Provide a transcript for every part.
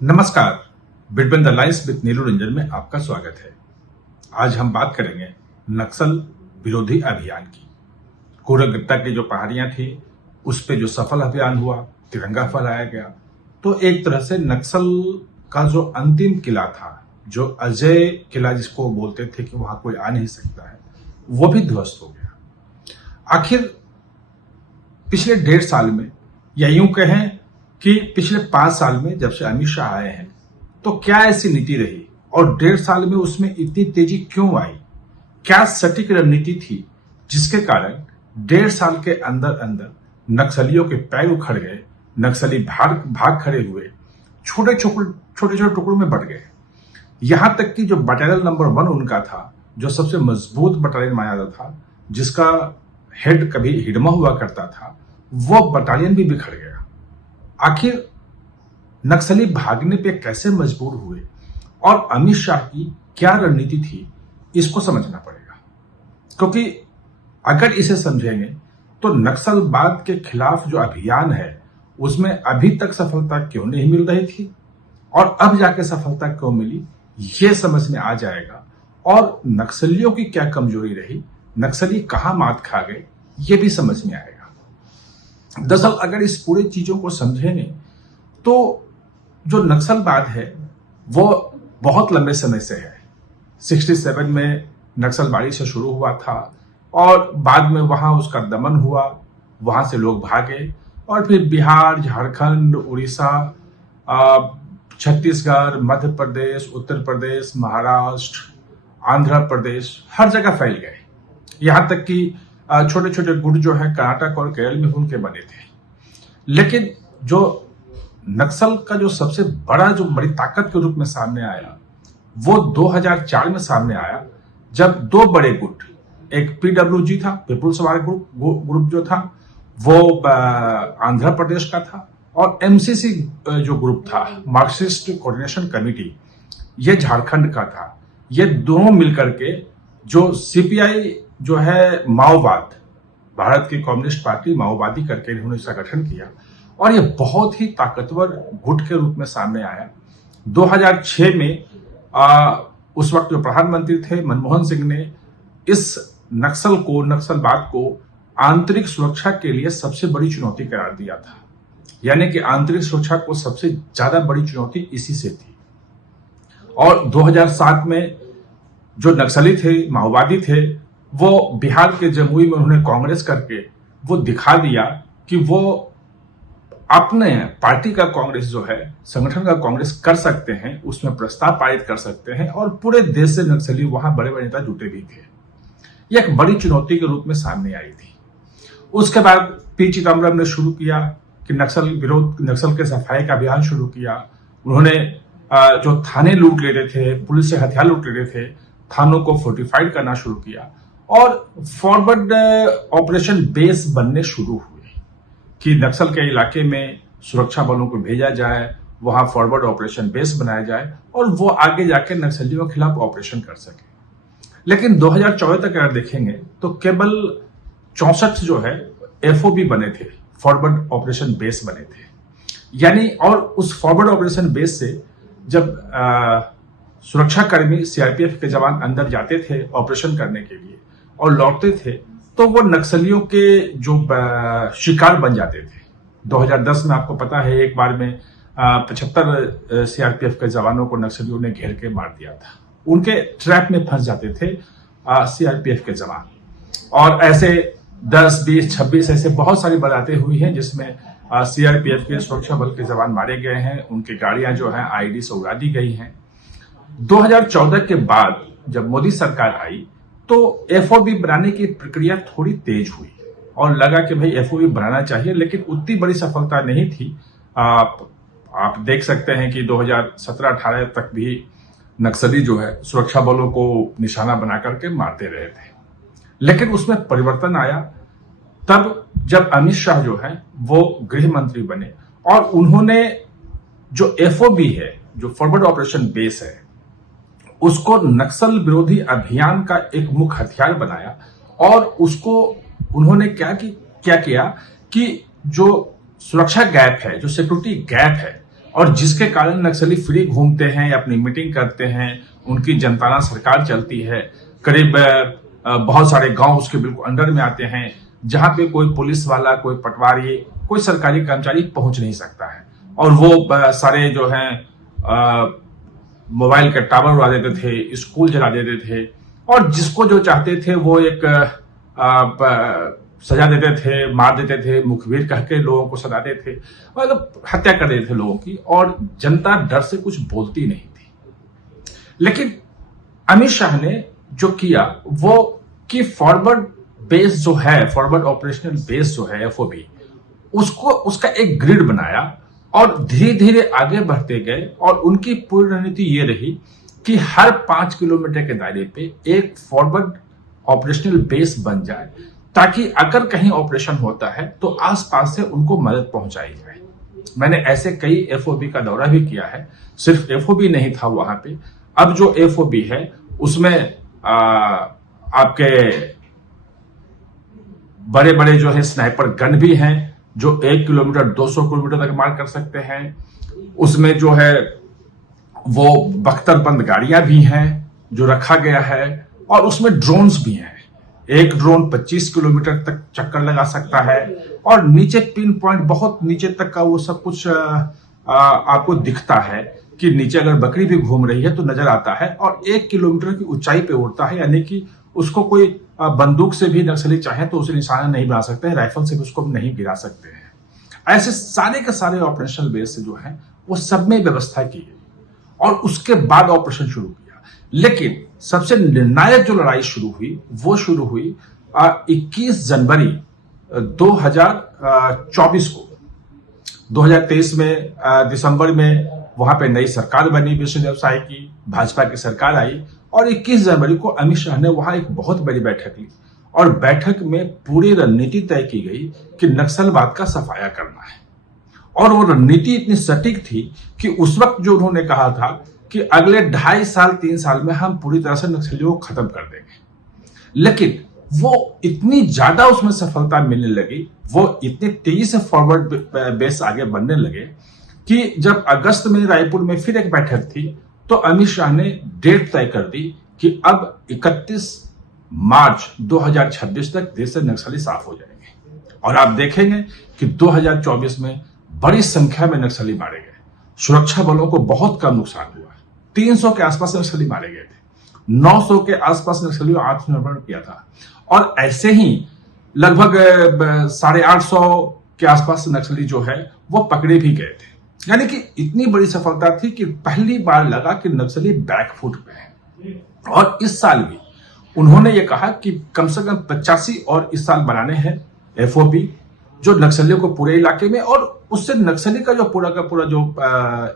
नमस्कार, between the lines with नीलू रंजन में आपका स्वागत है। आज हम बात करेंगे नक्सल विरोधी अभियान की। कोरगट्टा की जो पहाड़ियां थी उस पे जो सफल अभियान हुआ, तिरंगा फहराया गया, तो एक तरह से नक्सल का जो अंतिम किला था, जो अजय किला जिसको बोलते थे कि वहां कोई आ नहीं सकता है, वो भी ध्वस्त हो गया। आखिर पिछले 1.5 साल में, या यूं कहें कि पिछले 5 साल में जब से अमित शाह आए हैं, तो क्या ऐसी नीति रही और 1.5 साल में उसमें इतनी तेजी क्यों आई? क्या सटीक रणनीति थी जिसके कारण 1.5 साल के अंदर अंदर नक्सलियों के पैर उखड़ गए, नक्सली भाग खड़े हुए, छोटे छोटे टुकड़ों में बट गए। यहां तक कि जो बटालियन नंबर 1 उनका था, जो सबसे मजबूत बटालियन माना जाता था, जिसका हेड कभी हिडमा हुआ करता था, वो बटालियन भी बिखर गया। आखिर नक्सली भागने पे कैसे मजबूर हुए और अमित शाह की क्या रणनीति थी, इसको समझना पड़ेगा। क्योंकि अगर इसे समझेंगे तो नक्सलवाद के खिलाफ जो अभियान है उसमें अभी तक सफलता क्यों नहीं मिल रही थी और अब जाके सफलता क्यों मिली, ये समझ में आ जाएगा। और नक्सलियों की क्या कमजोरी रही, नक्सली कहां मात खा गए, ये भी समझ में आएगा। दरअसल अगर इस पूरी चीजों को समझेंगे तो जो नक्सलवाद है वो बहुत लंबे समय से है। 67 में नक्सलवादी से शुरू हुआ था और बाद में वहां उसका दमन हुआ, वहां से लोग भागे और फिर बिहार, झारखंड, उड़ीसा, छत्तीसगढ़, मध्य प्रदेश, उत्तर प्रदेश, महाराष्ट्र, आंध्र प्रदेश, हर जगह फैल गए। यहां तक कि छोटे छोटे गुट जो है कर्नाटक और केरल में उनके बने थे। लेकिन जो नक्सल का जो सबसे बड़ी ताकत के रूप में सामने आया, वो 2004 में सामने आया, जब 2 बड़े गुट, एक पीडब्ल्यूजी था, पीपुल्स वार ग्रुप जो था वो आंध्र प्रदेश का था, और एमसीसी जो ग्रुप था, मार्क्सिस्ट कोऑर्डिनेशन कमेटी, ये झारखंड का था। ये दोनों मिलकर के जो सीपीआई जो है माओवाद, भारत की कम्युनिस्ट पार्टी माओवादी करके इन्होंने इसका गठन किया और ये बहुत ही ताकतवर गुट के रूप में सामने आया। 2006 में उस वक्त जो प्रधानमंत्री थे मनमोहन सिंह ने इस नक्सलवाद को आंतरिक सुरक्षा के लिए सबसे बड़ी चुनौती करार दिया था। यानी कि आंतरिक सुरक्षा को सबसे ज्यादा बड़ी चुनौती इसी से थी। और 2007 में जो नक्सली थे, माओवादी थे, वो बिहार के जमुई में उन्होंने कांग्रेस करके वो दिखा दिया कि वो अपने पार्टी का कांग्रेस जो है, संगठन का कांग्रेस कर सकते हैं, उसमें प्रस्ताव पारित कर सकते हैं और पूरे देश से नक्सली, वहां बड़े बड़े नेता जुटे भी थे। यह एक बड़ी चुनौती के रूप में सामने आई थी। उसके बाद पी चिदम्बरम ने शुरू किया कि नक्सल के सफाई का अभियान शुरू किया। उन्होंने जो थाने लूट लेते थे, पुलिस से हथियार लूट लेते थे, थानों को फोर्टिफाइड करना शुरू किया और फॉरवर्ड ऑपरेशन बेस बनने शुरू हुए कि नक्सल के इलाके में सुरक्षा बलों को भेजा जाए, वहां फॉरवर्ड ऑपरेशन बेस बनाया जाए और वो आगे जाके नक्सलियों के खिलाफ ऑपरेशन कर सके। लेकिन 2014 तक अगर देखेंगे तो केवल 64 जो है एफओबी बने थे, फॉरवर्ड ऑपरेशन बेस बने थे। यानी और उस फॉरवर्ड ऑपरेशन बेस से जब सुरक्षा कर्मी, सीआरपीएफ के जवान अंदर जाते थे ऑपरेशन करने के लिए और लौटते थे, तो वो नक्सलियों के जो शिकार बन जाते थे। 2010 में आपको पता है एक बार में 75 सीआरपीएफ के जवानों को नक्सलियों ने घेर के मार दिया था। उनके ट्रैप में फंस जाते थे सीआरपीएफ के जवान। और ऐसे 10, 20, 26 ऐसे बहुत सारी बारातें हुई हैं जिसमें सीआरपीएफ के सुरक्षा बल के जवान मारे गए हैं, उनकी गाड़ियां जो हैं आईडी से उड़ा दी गई हैं। 2014 के बाद जब मोदी सरकार आई तो एफओबी बनाने की प्रक्रिया थोड़ी तेज हुई और लगा कि भाई एफओबी बनाना चाहिए, लेकिन उतनी बड़ी सफलता नहीं थी। आप देख सकते हैं कि 2017-18 तक भी नक्सली जो है सुरक्षा बलों को निशाना बना करके मारते रहे थे। लेकिन उसमें परिवर्तन आया तब जब अमित शाह जो है वो गृह मंत्री बने और उन्होंने जो एफओबी है, जो फॉरवर्ड ऑपरेशन बेस है, उसको नक्सल विरोधी अभियान का एक मुख्य हथियार बनाया। और उसको उन्होंने क्या किया कि जो सुरक्षा गैप है, जो सिक्योरिटी गैप है, और जिसके कारण नक्सली फ्री घूमते हैं, अपनी मीटिंग करते हैं, उनकी जनताना सरकार चलती है। करीब बहुत सारे गांव उसके बिल्कुल अंडर में आते हैं, जहां पे कोई पुलिस वाला, कोई पटवारी, कोई सरकारी कर्मचारी पहुंच नहीं सकता है। और वो सारे जो हैं मोबाइल के टावर उड़ा देते थे, स्कूल जला देते थे, और जिसको जो चाहते थे वो एक सजा देते थे, मार देते थे, मुखबिर कह के लोगों को सजाते थे, मतलब हत्या कर देते थे लोगों की, और जनता डर से कुछ बोलती नहीं थी। लेकिन अमित शाह ने जो किया वो कि फॉरवर्ड बेस जो है, फॉरवर्ड ऑपरेशनल बेस जो है एफओबी, उसका एक ग्रिड बनाया और धीरे धीरे आगे बढ़ते गए। और उनकी पूरी रणनीति ये रही कि हर 5 किलोमीटर के दायरे पे एक फॉरवर्ड ऑपरेशनल बेस बन जाए, ताकि अगर कहीं ऑपरेशन होता है तो आसपास से उनको मदद पहुंचाई जाए। मैंने ऐसे कई एफओबी का दौरा भी किया है, सिर्फ एफओबी नहीं था वहां पे। अब जो एफओबी है उसमें आपके बड़े बड़े जो है स्नाइपर गन भी हैं, जो 1 किलोमीटर 200 किलोमीटर तक मार कर सकते हैं। उसमें जो है वो बख्तरबंद गाड़ियां भी हैं जो रखा गया है, और उसमें ड्रोन्स भी हैं। एक ड्रोन 25 किलोमीटर तक चक्कर लगा सकता है, और नीचे पिन पॉइंट बहुत नीचे तक का वो सब कुछ आपको दिखता है कि नीचे अगर बकरी भी घूम रही है तो नजर आता है, और 1 किलोमीटर की ऊंचाई पे उड़ता है, यानी कि उसको कोई बंदूक से भी नक्सली चाहे तो उसे निशाना नहीं बना सकते हैं, राइफल से भी उसको नहीं गिरा सकते हैं। ऐसे सारे के सारे ऑपरेशनल बेस जो है वो सब में व्यवस्था की गई, और उसके बाद ऑपरेशन शुरू किया। लेकिन सबसे निर्णायक जो लड़ाई शुरू हुई वो शुरू हुई 21 जनवरी 2024 को। 2023 में दिसंबर में वहां पे नई सरकार बनी, विष्णुदेव साय की भाजपा की सरकार आई, और 21 जनवरी को अमित शाह ने वहां एक बहुत बड़ी बैठक ली, और बैठक में पूरी रणनीति तय की गई कि नक्सलवाद का सफाया करना है। और वो रणनीति इतनी सटीक थी कि उस वक्त जो उन्होंने कहा था कि अगले 2.5 साल 3 साल में हम पूरी तरह से नक्सलियों को खत्म कर देंगे, लेकिन वो इतनी ज्यादा उसमें सफलता मिलने लगी, वो इतनी तेजी से फॉरवर्ड बेस आगे बढ़ने लगे कि जब अगस्त में रायपुर में फिर एक बैठक थी तो अमित शाह ने डेट तय कर दी कि अब 31 मार्च 2026 तक देश से नक्सली साफ हो जाएंगे। और आप देखेंगे कि 2024 में बड़ी संख्या में नक्सली मारे गए, सुरक्षा बलों को बहुत कम नुकसान हुआ। 300 के आसपास नक्सली मारे गए थे, 900 के आसपास नक्सलियों आत्मसमर्पण किया था, और ऐसे ही लगभग 850 के आसपास नक्सली जो है वो पकड़े भी गए थे। यानी कि इतनी बड़ी सफलता थी कि पहली बार लगा कि नक्सली बैकफुट पे है। और इस साल भी उन्होंने ये कहा कि कम से कम 85 और इस साल बनाने हैं एफओबी, जो नक्सलियों को पूरे इलाके में, और उससे नक्सली का जो पूरा का पूरा जो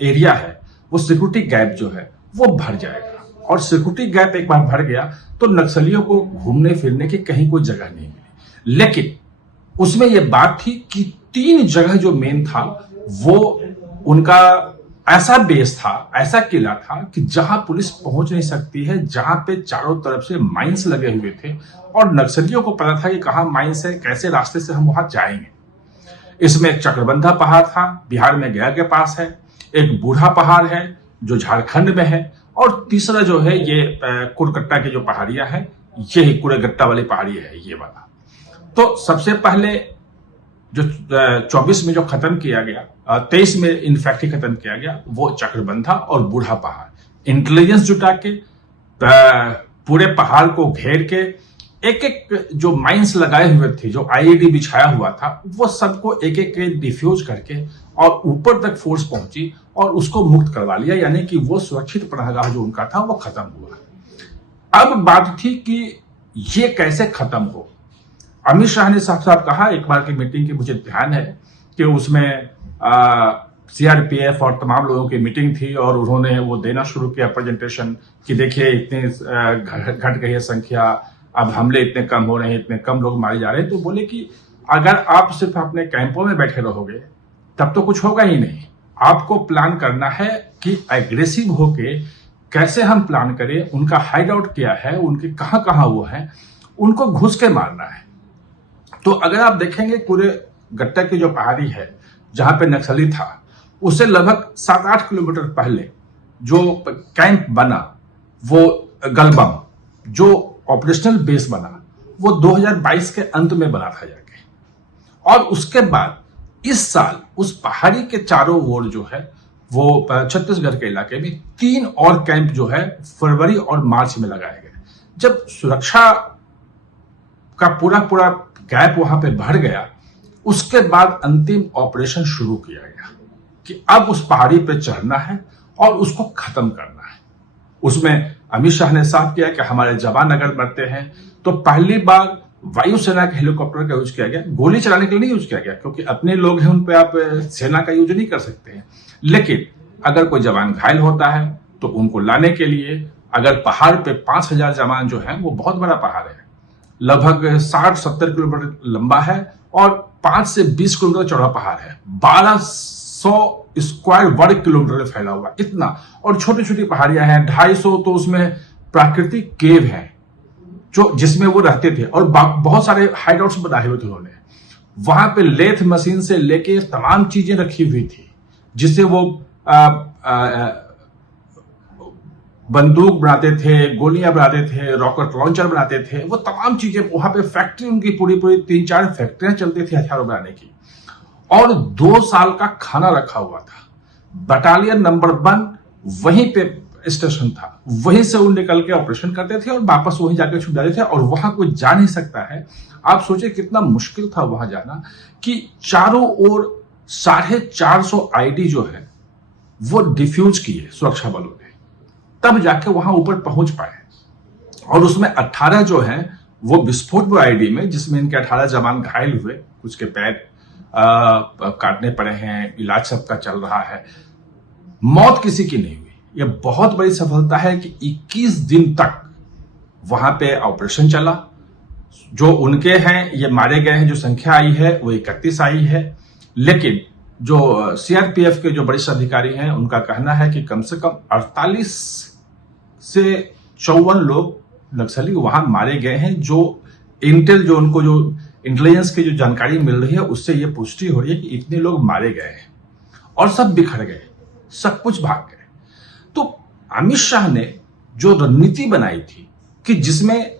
एरिया है, वो सिक्योरिटी गैप जो है वो भर जाएगा। और सिक्योरिटी गैप एक बार भर गया तो नक्सलियों को घूमने फिरने की कहीं कोई जगह नहीं मिली। लेकिन उसमें यह बात थी कि 3 जगह जो मेन था वो उनका ऐसा बेस था, ऐसा किला था कि जहां पुलिस पहुंच नहीं सकती है, जहां पे चारों तरफ से माइंस लगे हुए थे, और नक्सलियों को पता था कि कहां माइंस है, कैसे रास्ते से हम वहां जाएंगे। इसमें एक चक्रबंधा पहाड़ था, बिहार में गया के पास है, एक बूढ़ा पहाड़ है जो झारखंड में है, और तीसरा जो है ये कुरकट्टा की जो पहाड़ियां हैं, ये कुरेगट्टा वाली पहाड़ी है ये वाला। तो सबसे पहले जो 24 में जो खत्म किया गया, 23 में इनफैक्ट ही खत्म किया गया, वो चक्रबंधा और बूढ़ा पहाड़। इंटेलिजेंस जुटा के पूरे पहाड़ को घेर के एक एक जो माइंस लगाए हुए थे, जो आईईडी बिछाया हुआ था, वो सबको एक एक के डिफ्यूज करके और ऊपर तक फोर्स पहुंची और उसको मुक्त करवा लिया। यानी कि वो सुरक्षित पनाहगाह जो उनका था वो खत्म हुआ। अब बात थी कि ये कैसे खत्म हो। अमित शाह ने साफ साफ कहा, एक बार की मीटिंग की मुझे ध्यान है कि उसमें सीआरपीएफ और तमाम लोगों की मीटिंग थी, और उन्होंने वो देना शुरू किया प्रेजेंटेशन कि देखिए इतने घट गई है संख्या, अब हमले इतने कम हो रहे हैं, इतने कम लोग मारे जा रहे हैं। तो बोले कि अगर आप सिर्फ अपने कैंपों में बैठे रहोगे तब तो कुछ होगा ही नहीं। आपको प्लान करना है कि एग्रेसिव होके कैसे हम प्लान करें, उनका हाइड आउट क्या है, उनके कहां कहां वो है, उनको घुस के मारना है। तो अगर आप देखेंगे पूरे गट्टा की जो पहाड़ी है जहां पे नक्सली था, उससे लगभग 7-8 किलोमीटर पहले जो कैंप बना, वो गलबम, जो ऑपरेशनल बेस बना, वो 2022 के अंत में बना था जाके। और उसके बाद इस साल उस पहाड़ी के चारों ओर जो है वो छत्तीसगढ़ के इलाके में 3 और कैंप जो है फरवरी और मार्च में लगाए गए। जब सुरक्षा का पूरा पूरा गैप वहां पे बढ़ गया, उसके बाद अंतिम ऑपरेशन शुरू किया गया कि अब उस पहाड़ी पे चढ़ना है और उसको खत्म करना है। उसमें अमित शाह ने साफ किया कि हमारे जवान अगर मरते हैं तो पहली बार वायुसेना के हेलीकॉप्टर का यूज किया गया, गोली चलाने के लिए नहीं यूज किया गया, क्योंकि अपने लोग हैं उन पे आप सेना का यूज नहीं कर सकते हैं। लेकिन अगर कोई जवान घायल होता है तो उनको लाने के लिए, अगर पहाड़ पे 5000 जवान जो है, वो बहुत बड़ा पहाड़ है, लगभग 60-70 किलोमीटर लंबा है और 5 से 20 किलोमीटर चौड़ा पहाड़ है, 1200 स्क्वायर वर्ग किलोमीटर फैला हुआ, इतना। और छोटी छोटी पहाड़ियां हैं, 250, तो उसमें प्राकृतिक केव है जो जिसमें वो रहते थे, और बहुत सारे हाइड आउट्स बनाए हुए थे उन्होंने। वहां पे लेथ मशीन से लेके तमाम चीजें रखी हुई थी, जिससे वो बंदूक बनाते थे, गोलियां बनाते थे, रॉकेट लॉन्चर बनाते थे, वो तमाम चीजें वहां पे फैक्ट्री, उनकी पूरी 3-4 फैक्ट्रियां चलती थी हथियारों बनाने की। और 2 साल का खाना रखा हुआ था। बटालियन नंबर 1 वहीं पे स्टेशन था, वहीं से वो निकल के ऑपरेशन करते थे और वापस वहीं जाकर छुप जाते थे, और वहां कोई जा नहीं सकता है। आप सोचिए कितना मुश्किल था वहां जाना, कि चारों ओर 450 आईडी जो है वो डिफ्यूज किए सुरक्षा बलों ने, तब जाके वहां ऊपर पहुंच पाए। और उसमें 18 जो है वो विस्फोट हुए आईडी में, जिसमें इनके 18 जवान घायल हुए, कुछ के पैर काटने पड़े हैं, इलाज सबका चल रहा है, मौत किसी की नहीं हुई। यह बहुत बड़ी सफलता है कि 21 दिन तक वहां पे ऑपरेशन चला। जो उनके हैं, ये मारे गए हैं, जो संख्या आई है वो 31 आई है। लेकिन जो सीआरपीएफ के जो वरिष्ठ अधिकारी हैं, उनका कहना है कि कम से कम 48 से 54 लोग नक्सली वहां मारे गए हैं। जो इंटेल, जो उनको जो इंटेलिजेंस की जो जानकारी मिल रही है, उससे ये पुष्टि हो रही है कि इतने लोग मारे गए हैं, और सब बिखर गए, सब कुछ भाग गए। तो अमित शाह ने जो रणनीति बनाई थी कि जिसमें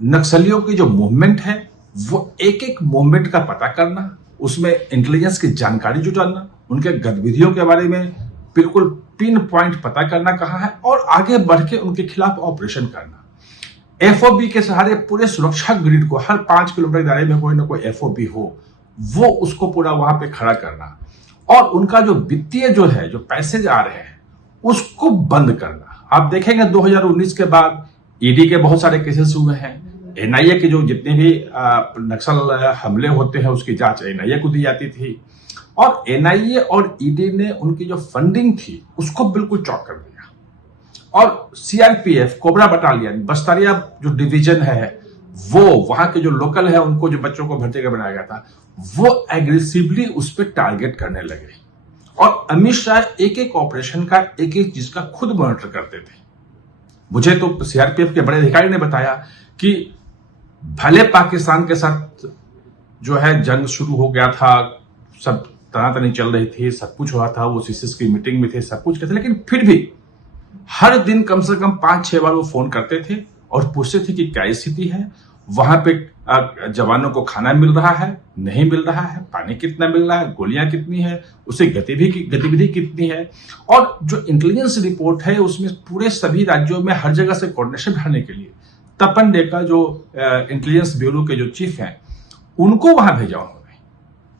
नक्सलियों की जो मूवमेंट है, वो एक एक मूवमेंट का पता करना, उसमें इंटेलिजेंस की जानकारी जुटाना, उनके गतिविधियों के बारे में बिल्कुल पिन पॉइंट पता करना कहाँ है, और आगे बढ़ के उनके खिलाफ ऑपरेशन करना। एफओबी के सहारे पूरे सुरक्षा ग्रिड को, हर 5 किलोमीटर दायरे में कोई ना कोई एफओबी हो, वो उसको पूरा वहां पे खड़ा करना, और उनका जो वित्तीय जो है, जो पैसे आ रहे हैं, उसको बंद करना। आप देखेंगे 2019 के बाद ईडी के बहुत सारे केसेस हुए हैं, एनआईए के जो जितने भी नक्सल हमले होते हैं उसकी जांच एनआईए को दी जाती थी, और एनआईए और ईडी ने उनकी जो फंडिंग थी उसको बिल्कुल चौक कर दिया। और सीआरपीएफ, कोबरा बटालियन, बस्तरिया जो डिवीजन है, वो वहां के जो लोकल है, उनको जो बच्चों को भर्ती कर बनाया गया था, वो एग्रेसिवली उस पर टारगेट करने लगे। और अमित शाह एक एक ऑपरेशन का, एक एक चीज का खुद मॉनिटर करते थे। मुझे तो सीआरपीएफ के बड़े अधिकारी ने बताया कि भले पाकिस्तान के साथ जो है जंग शुरू हो गया था, सब तनातनी चल रही थी, सब कुछ हुआ था, वो सीसीएस की मीटिंग में थे, सब कुछ करते, लेकिन फिर भी हर दिन कम से कम 5-6 बार वो फोन करते थे और पूछते थे कि क्या स्थिति है, वहां पे जवानों को खाना मिल रहा है, नहीं मिल रहा है, पानी कितना मिल रहा है, गोलियां कितनी है, उससे गतिविधि कितनी है। और जो इंटेलिजेंस रिपोर्ट है, उसमें पूरे सभी राज्यों में हर जगह से कोऑर्डिनेशन बढ़ाने के लिए तपन डे का जो इंटेलिजेंस ब्यूरो के जो चीफ हैं, उनको वहां भेजा उन्होंने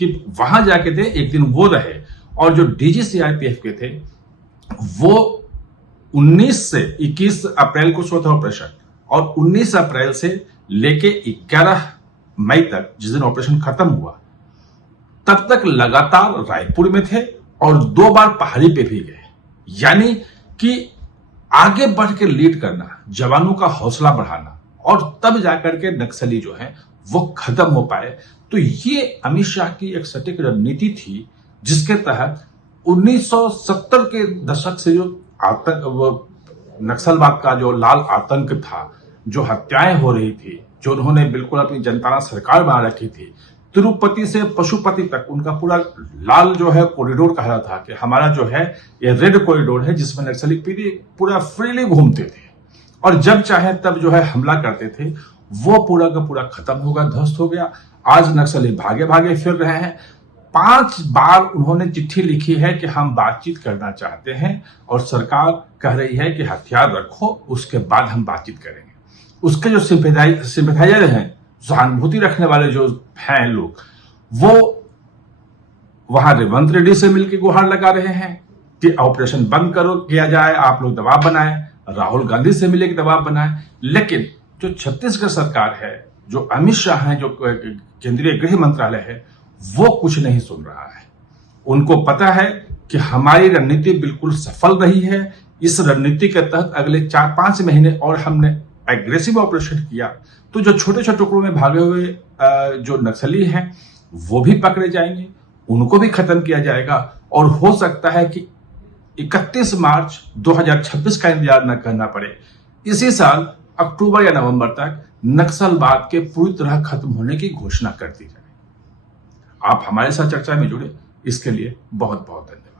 कि वहां जाके थे, एक दिन वो रहे। और जो डीजी सीआरपीएफ के थे, वो 19 से 21 अप्रैल को शुरू था ऑपरेशन, और 19 अप्रैल से लेके 11 मई तक, जिस दिन ऑपरेशन खत्म हुआ, तब तक लगातार रायपुर में थे और 2 बार पहाड़ी पे भी गए। यानी कि आगे बढ़ के लीड करना, जवानों का हौसला बढ़ाना, और तब जाकर के नक्सली जो है वो खत्म हो पाए। तो ये अमित शाह की एक सटीक रणनीति थी, जिसके तहत 1970 के दशक से जो आतंक, नक्सलवाद का जो लाल आतंक था, जो हत्याएं हो रही थी, जो उन्होंने बिल्कुल अपनी जनताना सरकार बना रखी थी, तिरुपति से पशुपति तक उनका पूरा लाल जो है कॉरिडोर कहा था कि हमारा जो है ये रेड कॉरिडोर है, जिसमें नक्सली पूरा फ्रीली घूमते थे और जब चाहे तब जो है हमला करते थे। वो पूरा का पूरा खत्म होगा, ध्वस्त हो गया। आज नक्सली भागे भागे फिर रहे हैं। 5 बार उन्होंने चिट्ठी लिखी है कि हम बातचीत करना चाहते हैं और सरकार कह रही है कि हथियार रखो, उसके बाद हम बातचीत करेंगे। उसके जो सिंपैथाइजर हैं, सहानुभूति रखने वाले जो हैं लोग, वो वहां रेवंत रेड्डी से मिलकर गुहार लगा रहे हैं कि ऑपरेशन बंद किया जाए, आप लोग दबाव बनाए। राहुल गांधी से मिले कि दबाव बनाए। लेकिन जो छत्तीसगढ़ सरकार है, जो अमित शाह है, जो केंद्रीय गृह मंत्रालय है, वो कुछ नहीं सुन रहा है। उनको पता है कि हमारी रणनीति बिल्कुल सफल रही है। इस रणनीति के तहत अगले 4-5 महीने और हमने एग्रेसिव ऑपरेशन किया तो जो छोटे छोटे टुकड़ों में भागे हुए जो नक्सली हैं वो भी पकड़े जाएंगे, उनको भी खत्म किया जाएगा और हो सकता है कि 31 मार्च 2026 का इंतजार न करना पड़े। इसी साल अक्टूबर या नवंबर तक नक्सलवाद के पूरी तरह खत्म होने की घोषणा कर दी जाए। आप हमारे साथ चर्चा में जुड़े, इसके लिए बहुत बहुत धन्यवाद।